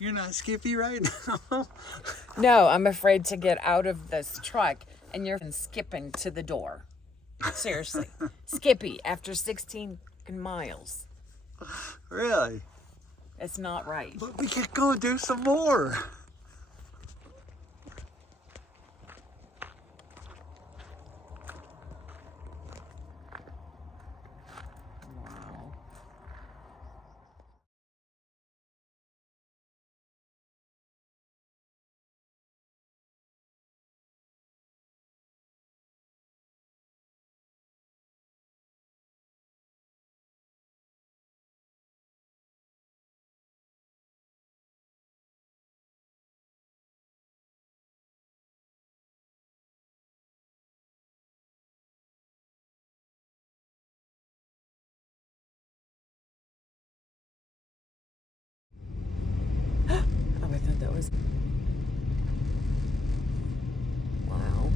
You're not Skippy right now? No, I'm afraid to get out of this truck and you're skipping to the door. Seriously. Skippy after 16 miles. Really? It's not right. But we could go do some more. Wow. Oh, I thought that was... Wow.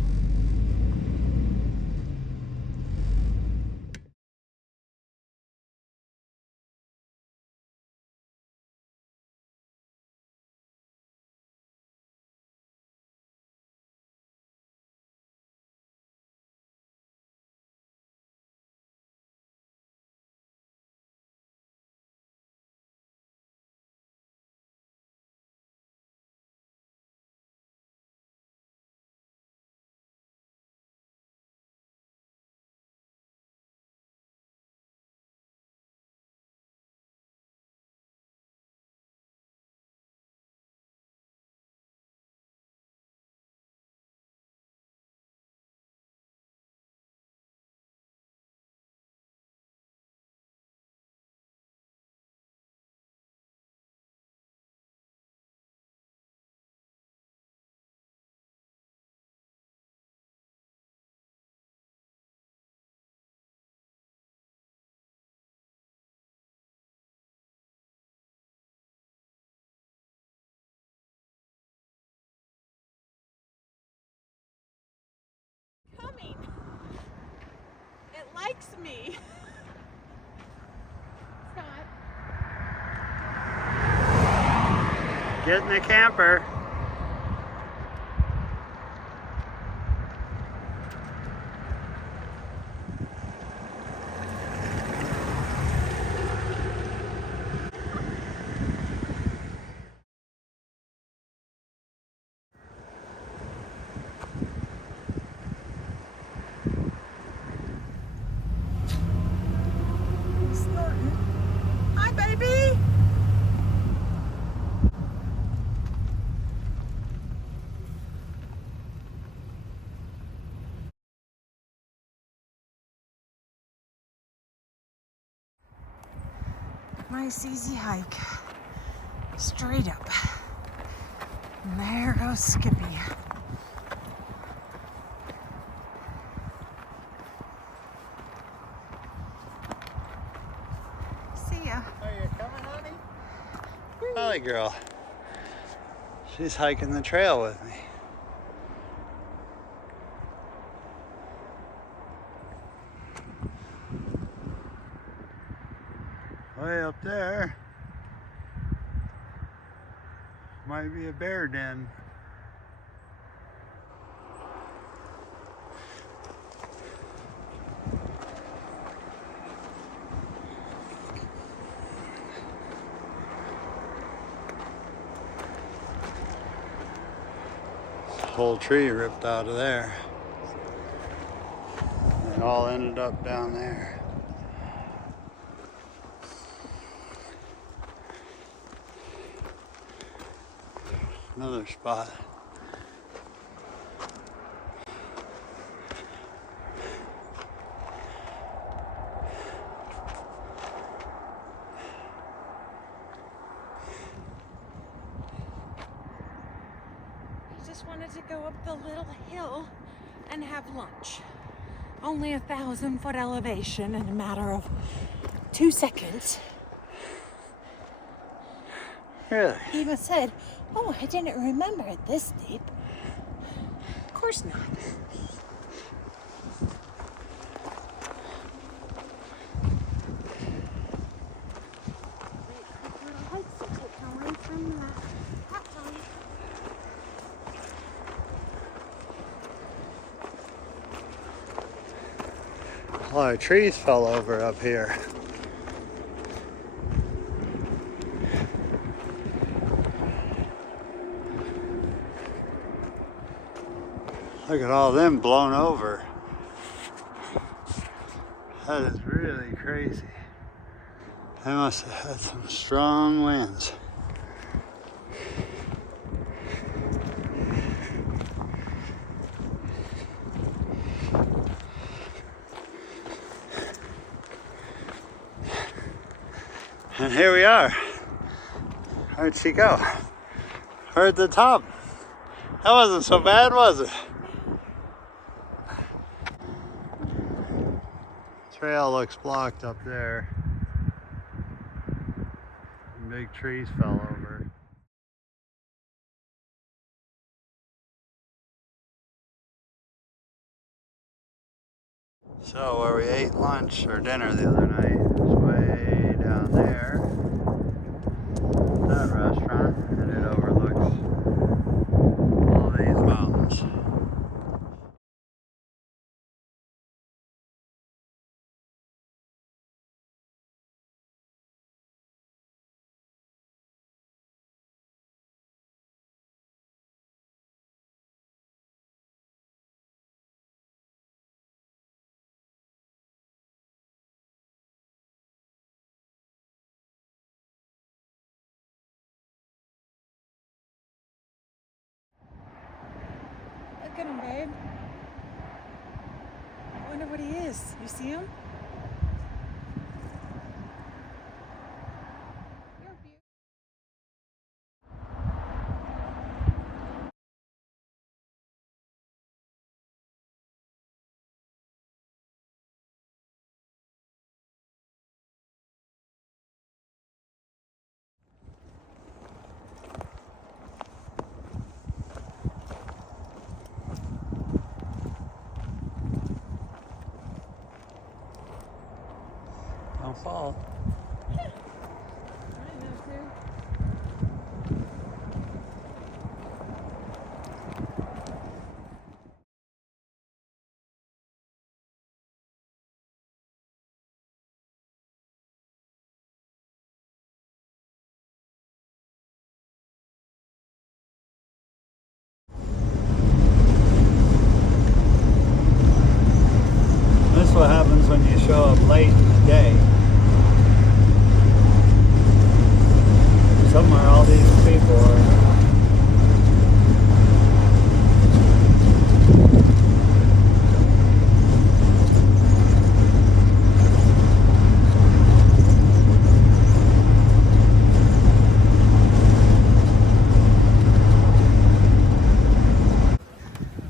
Coming. It likes me. Scott. Get in the camper. Snorting. Hi, baby. Nice easy hike. Straight up. And there goes Skippy. See ya. Are you coming, honey? Holly girl. She's hiking the trail with me. Way up there might be a bear den. Whole tree ripped out of there. It all ended up down there. Another spot. I just wanted to go up the little hill and have lunch. Only 1,000-foot elevation in a matter of 2 seconds. Really? Eva said, "Oh, I didn't remember it this deep." Of course not. Little hikes to take away from that. A lot of trees fell over up here. Look at all them blown over. That is really crazy. They must have had some strong winds. And here we are. Where'd she go? We're at the top. That wasn't so bad, was it? Trail looks blocked up there. Big trees fell over. So where we ate lunch or dinner the other night is way down there. That restaurant, and it overlooks all these mountains. Look at him, babe. I wonder what he is. You see him? You're beautiful. Don't fall. I know too. This is what happens when you show up late in the day. Somewhere all these people are.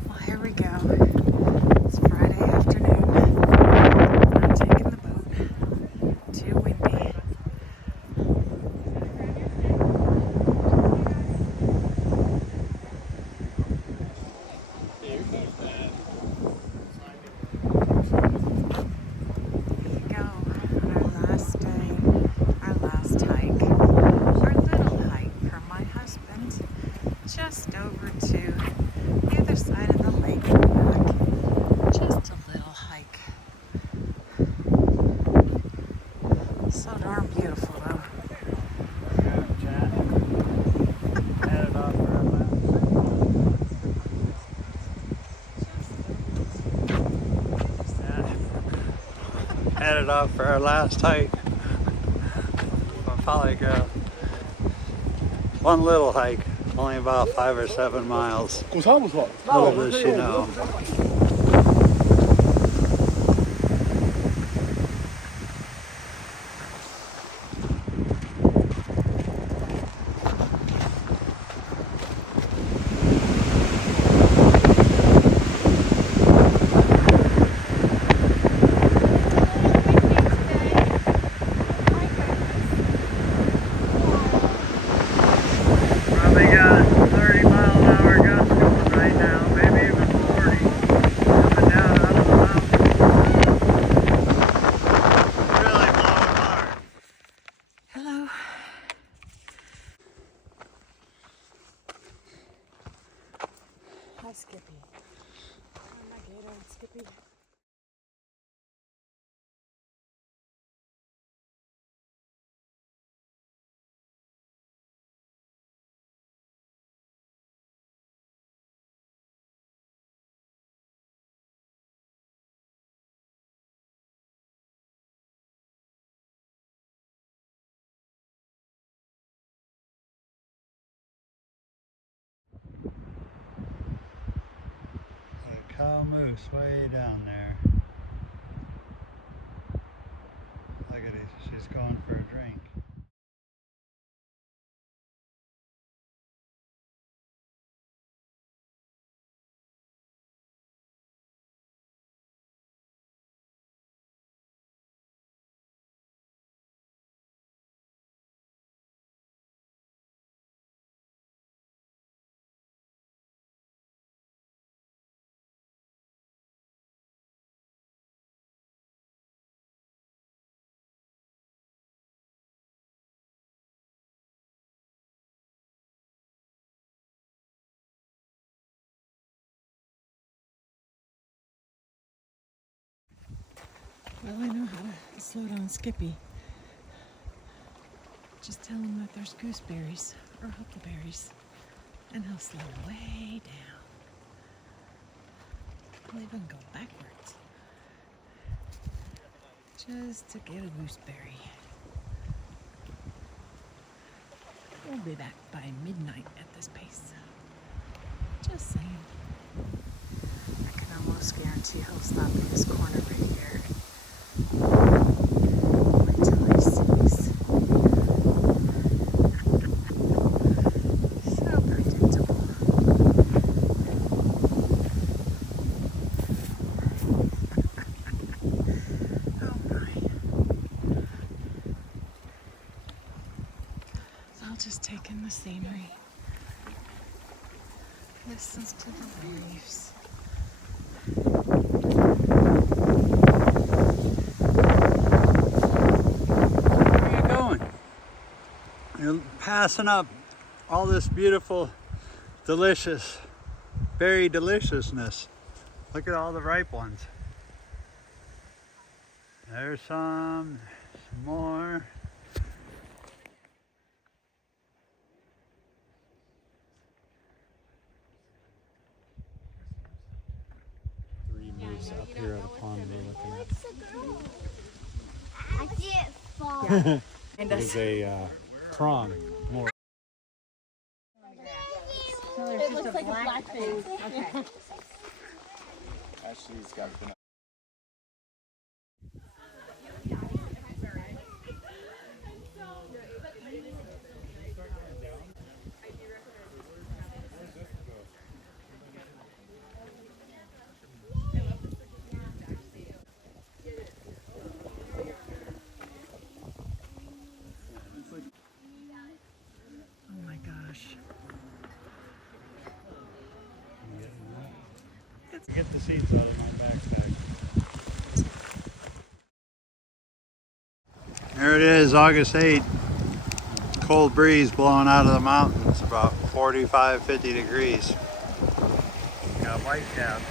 Well, here we go. It's Friday afternoon. I'm taking the boat to Windy. Here we go on our last day, our last hike, our little hike for my husband, just over to the other side of the lake and back. Just a little hike. So darn beautiful though. Headed off for our last hike. We'll probably go one little hike, only about 5 or 7 miles. Little does she know. Probably got 30-mile-an-hour gusts going right now, maybe even 40. Coming down out of the mountain. Really blowing hard. Hello. Hi, Skippy. Oh my God, Skippy. cow moose way down there. Look at it, she's going for a drink. Well, I know how to slow down Skippy. Just tell him that there's gooseberries or huckleberries, and he'll slow way down. He'll even go backwards just to get a gooseberry. We'll be back by midnight at this pace. Just saying. I can almost guarantee he'll stop in this corner right here. Wait till he sees. So predictable. Oh my. So I'll just take in the scenery. Listens to the waves. You're passing up all this beautiful, delicious, berry deliciousness. Look at all the ripe ones. There's some more. Three moose up here at a pond we're looking at. I didn't fall. It is a prong more. So there's just a black thing. Okay. Ashley's got the. Oh my gosh. Get the seeds out of my backpack. There it is, August 8th. Cold breeze blowing out of the mountains, about 45, 50 degrees. Got white cap.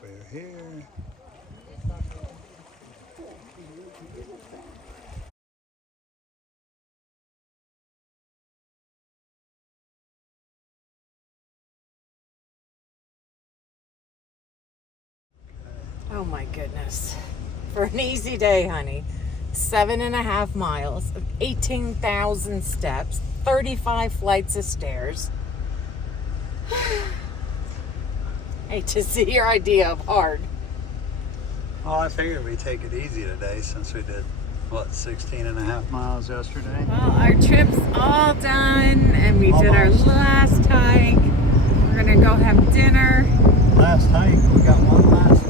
We're here. Oh my goodness. For an easy day, honey. 7.5 miles, 18,000 steps, 35 flights of stairs. Hate to see your idea of hard. Well, I figured we'd take it easy today since we did, what, 16.5 miles yesterday? Well, our trip's all done and we did our Almost. last hike. We're gonna go have dinner. Last hike, we got one last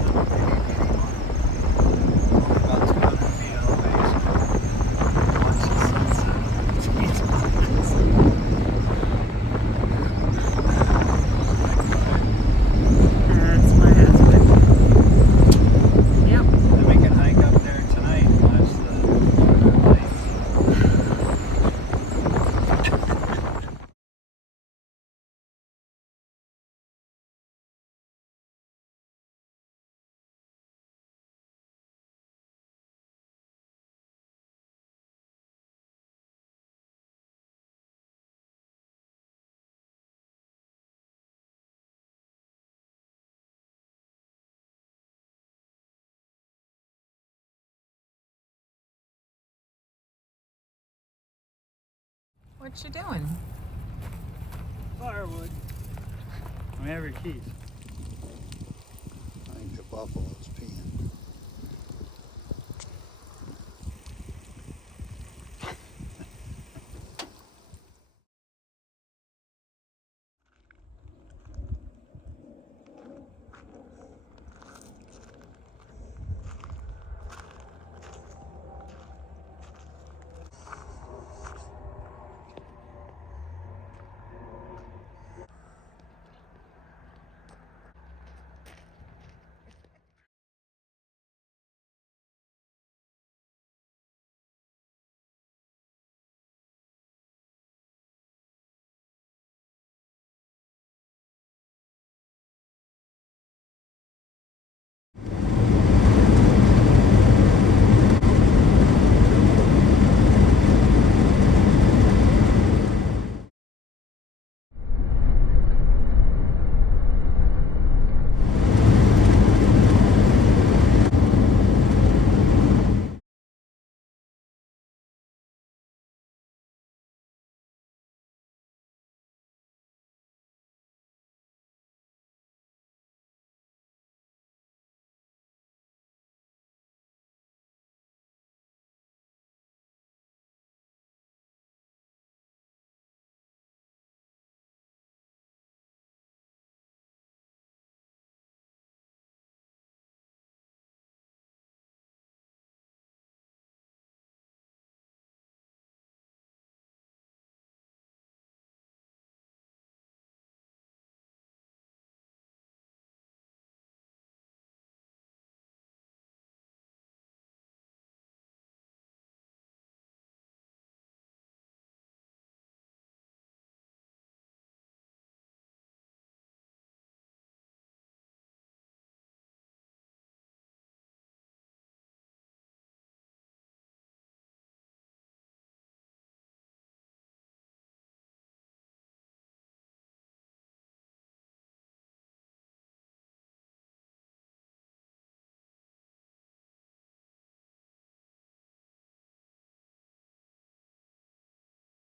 What you doing? Firewood. I have your keys. I think the buffalo's